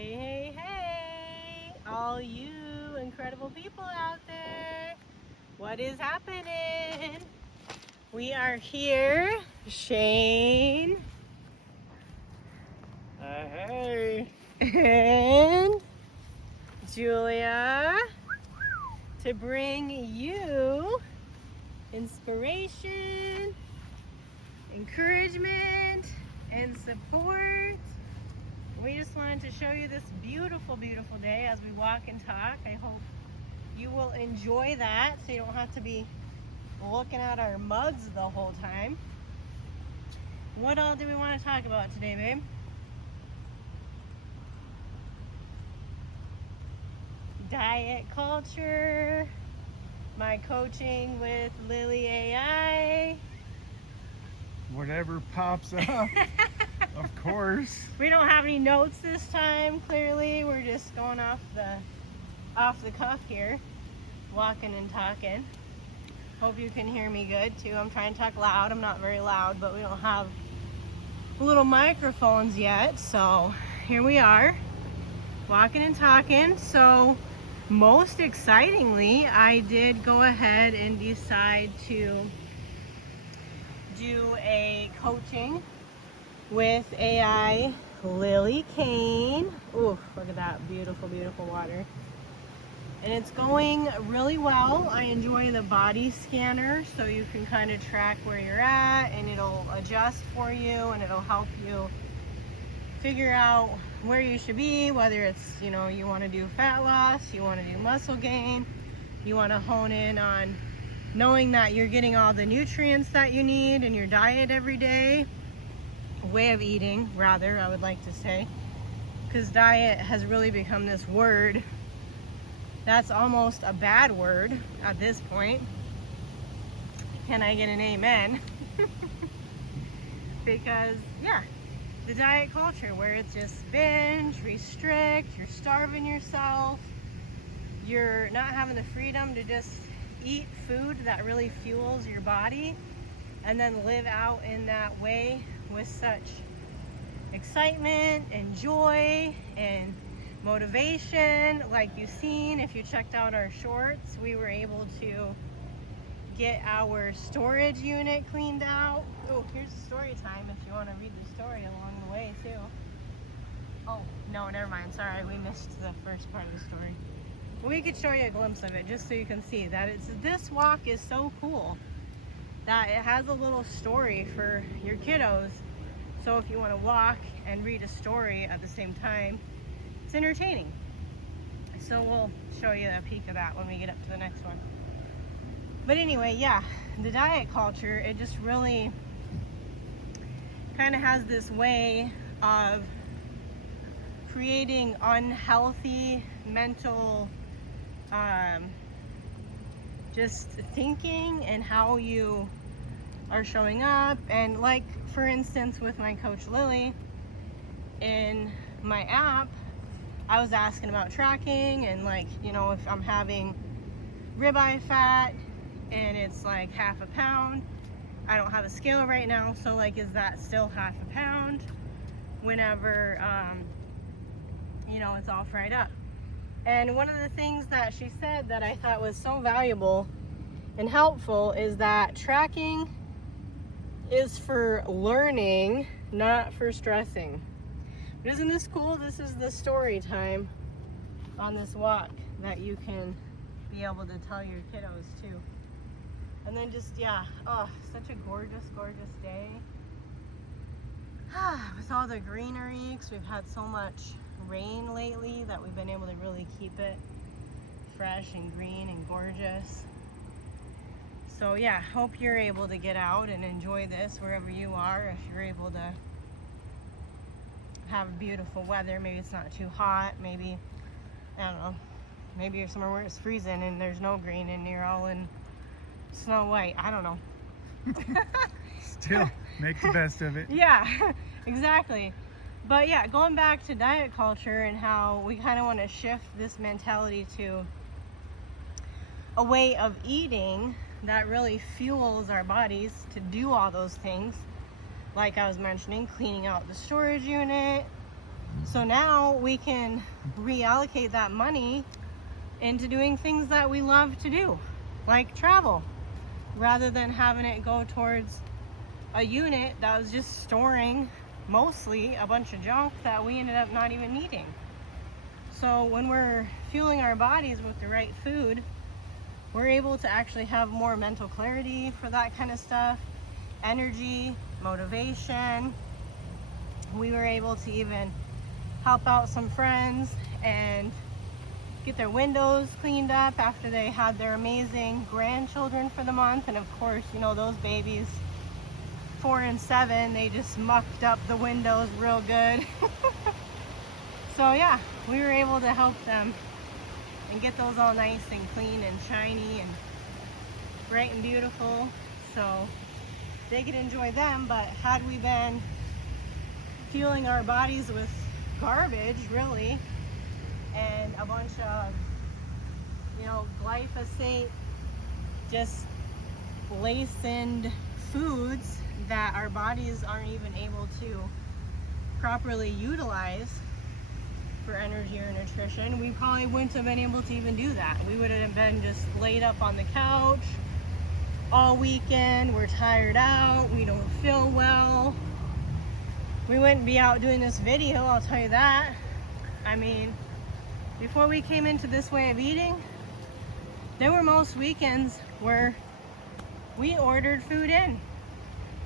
Hey, hey, hey, all you incredible people out there. What is happening? We are here, Shane. Hey. And Julia, to bring you inspiration, encouragement, and support. We just wanted to show you this beautiful, beautiful day as we walk and talk. I hope you will enjoy that so you don't have to be looking at our mugs the whole time. What all do we want to talk about today, babe? Diet culture, my coaching with Lillie AI. Whatever pops up, of course. We don't have any notes this time, clearly. We're just going off the cuff here, walking and talking. Hope you can hear me good too. I'm trying to talk loud. I'm not very loud, but we don't have little microphones yet. So here we are, walking and talking. So most excitingly, I did go ahead and decide to do a coaching with AI Lillie Kane. Ooh, look at that beautiful, beautiful water. And it's going really well. I enjoy the body scanner, so you can kind of track where you're at and it'll adjust for you and it'll help you figure out where you should be, whether it's, you want to do fat loss, you want to do muscle gain, you want to hone in on knowing that you're getting all the nutrients that you need in your diet every day, way of eating, rather, I would like to say, because diet has really become this word that's almost a bad word at this point. Can I get an amen? Because, yeah, the diet culture where it's just binge, restrict, you're starving yourself, you're not having the freedom to just eat food that really fuels your body and then live out in that way with such excitement and joy and motivation. Like you've seen, if you checked out our shorts, we were able to get our storage unit cleaned out. Oh, here's the story time if you want to read the story along the way too. Oh, no, never mind. Sorry, we missed the first part of the story. We could show you a glimpse of it just so you can see that this walk is so cool that it has a little story for your kiddos. So if you want to walk and read a story at the same time, it's entertaining. So we'll show you a peek of that when we get up to the next one. But anyway, yeah, the diet culture, it just really kind of has this way of creating unhealthy mental just thinking and how you are showing up. And like, for instance, with my coach Lillie, in my app, I was asking about tracking and like, if I'm having ribeye fat and it's like half a pound, I don't have a scale right now, so like, is that still half a pound whenever it's all fried up? And one of the things that she said that I thought was so valuable and helpful is that tracking is for learning, not for stressing. But isn't this cool? This is the story time on this walk that you can be able to tell your kiddos too. And then just, yeah, oh, such a gorgeous, gorgeous day. With all the greenery, because we've had so much rain lately that we've been able to really keep it fresh and green and gorgeous. So yeah, hope you're able to get out and enjoy this wherever you are. If you're able to have beautiful weather, maybe it's not too hot, maybe, I don't know, maybe you're somewhere where it's freezing and there's no green and you're all in Snow White. I don't know. Still, make the best of it. Yeah, exactly. But yeah, going back to diet culture and how we kind of want to shift this mentality to a way of eating that really fuels our bodies to do all those things. Like I was mentioning, cleaning out the storage unit, So now we can reallocate that money into doing things that we love to do, like travel, rather than having it go towards a unit that was just storing mostly a bunch of junk that we ended up not even needing. So when we're fueling our bodies with the right food, we're able to actually have more mental clarity for that kind of stuff, energy, motivation. We were able to even help out some friends and get their windows cleaned up after they had their amazing grandchildren for the month. And of course, you know, those babies, 4 and 7, they just mucked up the windows real good. So yeah, we were able to help them and get those all nice and clean and shiny and bright and beautiful, so they could enjoy them. But had we been fueling our bodies with garbage, really, and a bunch of, you know, glyphosate, just laced foods that our bodies aren't even able to properly utilize for energy or nutrition, we probably wouldn't have been able to even do that. We would have been just laid up on the couch all weekend. We're tired out, we don't feel well. We wouldn't be out doing this video, I'll tell you that. I mean, before we came into this way of eating, there were most weekends where we ordered food in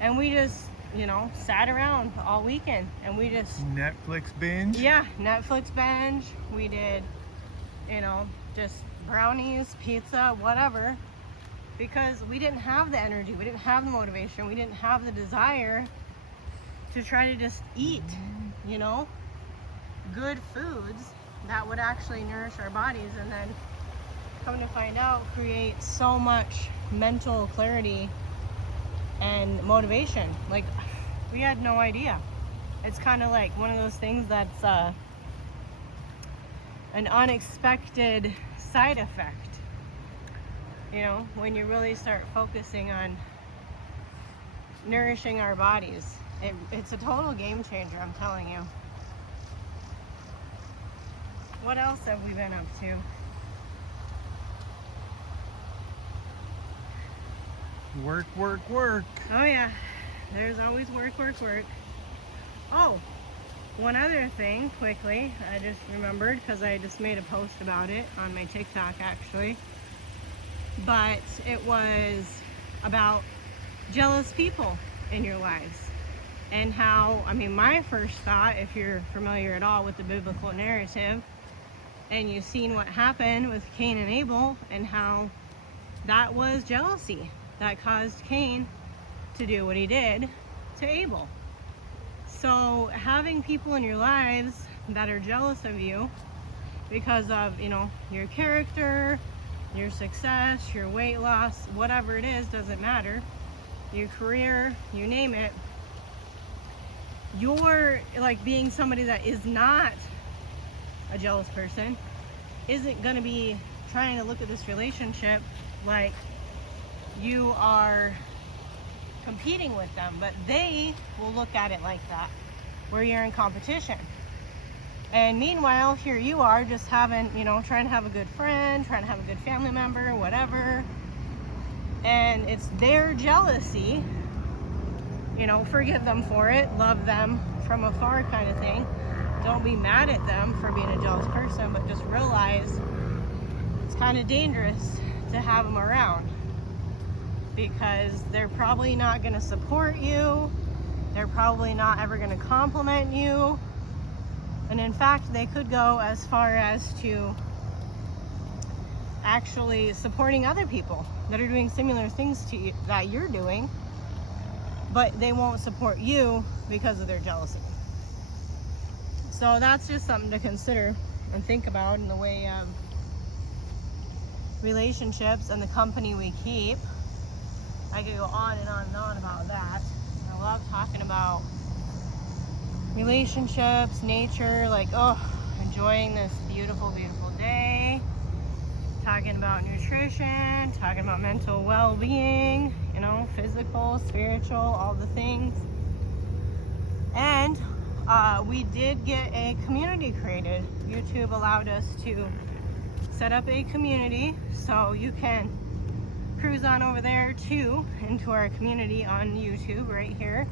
and we just, you know, sat around all weekend and we just Netflix binge? Yeah, Netflix binge. We did, you know, just brownies, pizza, whatever, because we didn't have the energy, we didn't have the motivation, we didn't have the desire to try to just eat, you know, good foods that would actually nourish our bodies, and then come to find out, create so much mental clarity and motivation. Like, we had no idea. It's kind of like one of those things that's an unexpected side effect, you know, when you really start focusing on nourishing our bodies. It's a total game changer, I'm telling you. What else have we been up to? Work, work, work. Oh yeah, there's always work, work, work. Oh, one other thing quickly, I just remembered because I just made a post about it on my TikTok actually. But it was about jealous people in your lives. And how, I mean, my first thought, if you're familiar at all with the biblical narrative, and you've seen what happened with Cain and Abel, and how that was jealousy that caused Cain to do what he did to Abel. So having people in your lives that are jealous of you because of, you know, your character, your success, your weight loss, whatever it is, doesn't matter, your career, you name it, you're like being somebody that is not a jealous person isn't going to be trying to look at this relationship like you are competing with them, but they will look at it like that, where you're in competition. And meanwhile, here you are just having, you know, trying to have a good friend, trying to have a good family member, whatever, and it's their jealousy, you know, forgive them for it, love them from afar kind of thing. Don't be mad at them for being a jealous person, but just realize it's kind of dangerous to have them around, because they're probably not going to support you. They're probably not ever going to compliment you. And in fact, they could go as far as to actually supporting other people that are doing similar things to you that you're doing, but they won't support you because of their jealousy. So that's just something to consider and think about in the way of relationships and the company we keep. I could go on and on and on about that. I love talking about relationships, nature, like, oh, enjoying this beautiful, beautiful day. Talking about nutrition, talking about mental well-being, you know, physical, spiritual, all the things. And we did get a community created. YouTube allowed us to set up a community, so you can cruise on over there too into our community on YouTube right here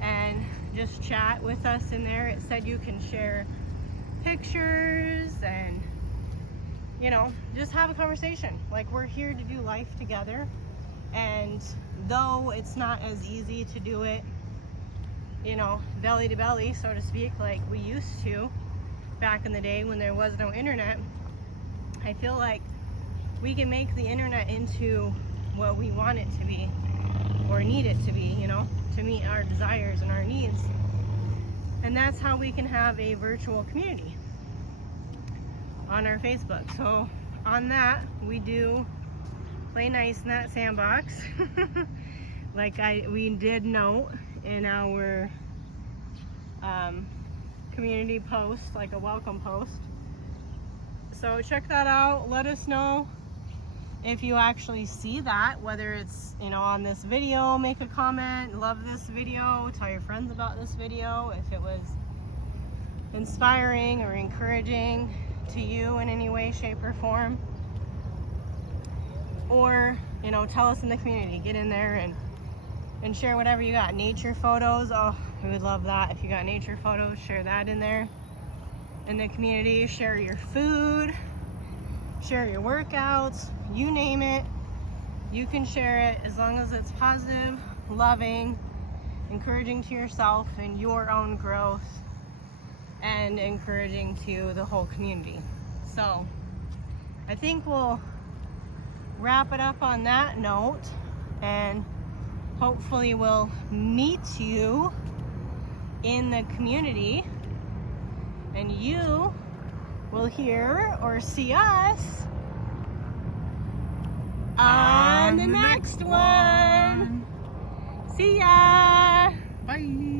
and just chat with us in there. It said you can share pictures and, you know, just have a conversation. Like, we're here to do life together, and though it's not as easy to do it, you know, belly to belly, so to speak, like we used to back in the day when there was no internet, I feel like we can make the internet into what we want it to be or need it to be, you know, to meet our desires and our needs. And that's how we can have a virtual community on our Facebook. So on that, we do play nice in that sandbox. Like we did note in our community post, like a welcome post. So check that out. Let us know if you actually see that, whether it's, you know, on this video. Make a comment, love this video, tell your friends about this video if it was inspiring or encouraging to you in any way, shape, or form. Or, you know, tell us in the community. Get in there and share whatever you got. Nature photos, oh, we would love that. If you got nature photos, share that in there in the community. Share your food, share your workouts, you name it, you can share it, as long as it's positive, loving, encouraging to yourself and your own growth, and encouraging to the whole community. So I think we'll wrap it up on that note, and hopefully we'll meet you in the community, and you will hear or see us on the next one. See ya! Bye!